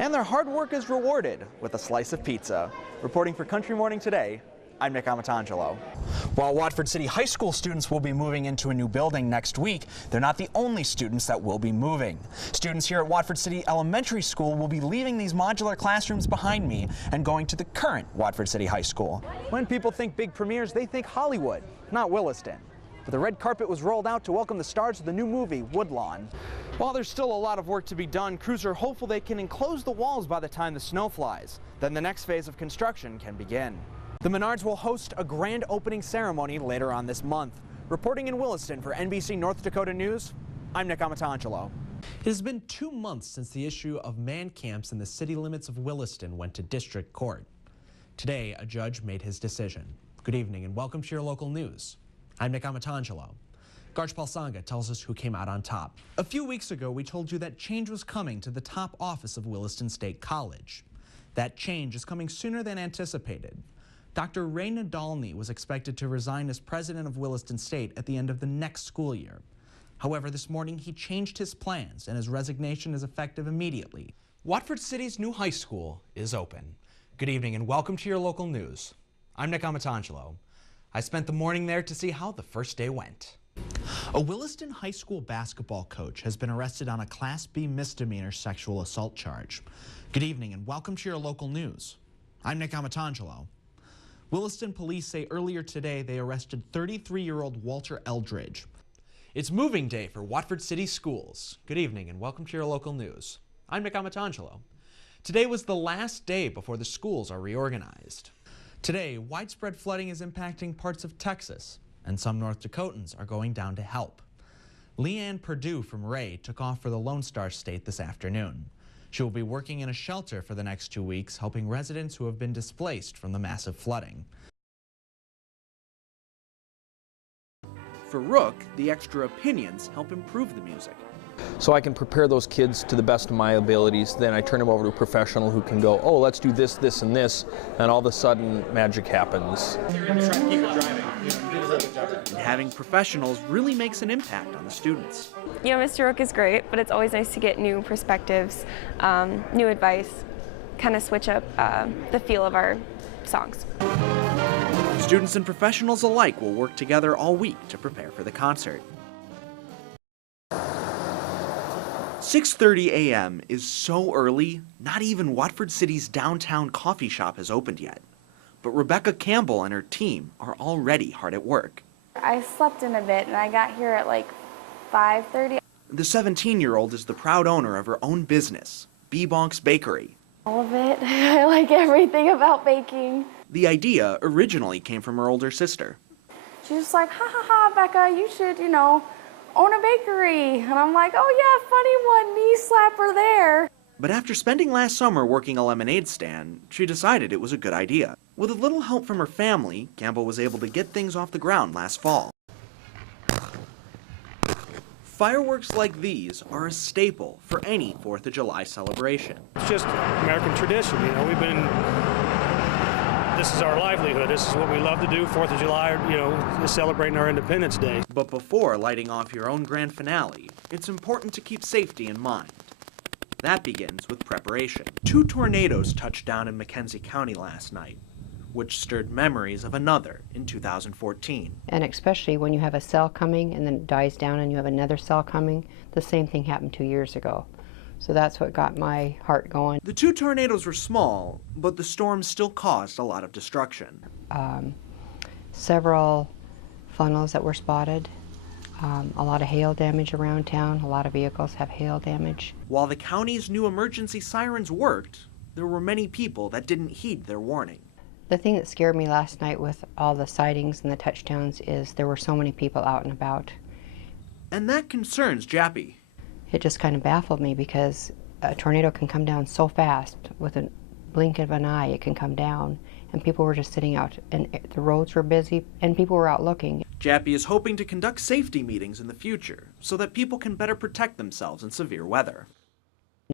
And their hard work is rewarded with a slice of pizza. Reporting for Country Morning Today, I'm Amatangelo. While Watford City High School students will be moving into a new building next week, they're not the only students that will be moving. Students here at Watford City Elementary School will be leaving these modular classrooms behind me and going to the current Watford City High School. When people think big premieres, they think Hollywood, not Williston. But the red carpet was rolled out to welcome the stars of the new movie, Woodlawn. While there's still a lot of work to be done, crews are hopeful they can enclose the walls by the time the snow flies. Then the next phase of construction can begin. The Menards will host a grand opening ceremony later on this month. Reporting in Williston for NBC North Dakota News, I'm Amatangelo. It has been 2 months since the issue of man camps in the city limits of Williston went to district court. Today, a judge made his decision. Good evening and welcome to your local news. I'm Amatangelo. Garchpal Sangha tells us who came out on top. A few weeks ago, we told you that change was coming to the top office of Williston State College. That change is coming sooner than anticipated. Dr. Ray Nadolny was expected to resign as president of Williston State at the end of the next school year. However, this morning he changed his plans and his resignation is effective immediately. Watford City's new high school is open. Good evening and welcome to your local news. I'm Amatangelo. I spent the morning there to see how the first day went. A Williston high school basketball coach has been arrested on a Class B misdemeanor sexual assault charge. Good evening and welcome to your local news. I'm Amatangelo. Williston police say earlier today they arrested 33-year-old Walter Eldridge. It's moving day for Watford City schools. Good evening and welcome to your local news. I'm Amatangelo. Today was the last day before the schools are reorganized. Today, widespread flooding is impacting parts of Texas, and some North Dakotans are going down to help. Leanne Perdue from Ray took off for the Lone Star State this afternoon. She will be working in a shelter for the next 2 weeks, helping residents who have been displaced from the massive flooding. For Rook, the extra opinions help improve the music. So I can prepare those kids to the best of my abilities. Then I turn them over to a professional who can go, oh, let's do this, this, and this, and all of a sudden magic happens. And having professionals really makes an impact on the students. You know, Mr. Rook is great, but it's always nice to get new perspectives, new advice, kind of switch up the feel of our songs. Students and professionals alike will work together all week to prepare for the concert. 6:30 a.m. is so early, not even Watford City's downtown coffee shop has opened yet. But Rebecca Campbell and her team are already hard at work. I slept in a bit and I got here at like 5:30. The 17-year-old is the proud owner of her own business, B-Bonk's Bakery. All of it. I like everything about baking. The idea originally came from her older sister. She's just like, ha ha ha, Becca, you should, own a bakery. And I'm like, oh yeah, funny one, knee slapper there. But after spending last summer working a lemonade stand, she decided it was a good idea. With a little help from her family, Campbell was able to get things off the ground last fall. Fireworks like these are a staple for any 4th of July celebration. It's just American tradition, this is our livelihood. This is what we love to do, 4th of July, is celebrating our Independence Day. But before lighting off your own grand finale, it's important to keep safety in mind. That begins with preparation. 2 tornadoes touched down in McKenzie County last night, which stirred memories of another in 2014. And especially when you have a cell coming and then it dies down and you have another cell coming, the same thing happened 2 years ago. So that's what got my heart going. The 2 tornadoes were small, but the storms still caused a lot of destruction. Several funnels that were spotted, a lot of hail damage around town, a lot of vehicles have hail damage. While the county's new emergency sirens worked, there were many people that didn't heed their warning. The thing that scared me last night with all the sightings and the touchdowns is there were so many people out and about. And that concerns Jappy. It just kind of baffled me because a tornado can come down so fast. With a blink of an eye, it can come down. And people were just sitting out, and the roads were busy, and people were out looking. Jappy is hoping to conduct safety meetings in the future so that people can better protect themselves in severe weather.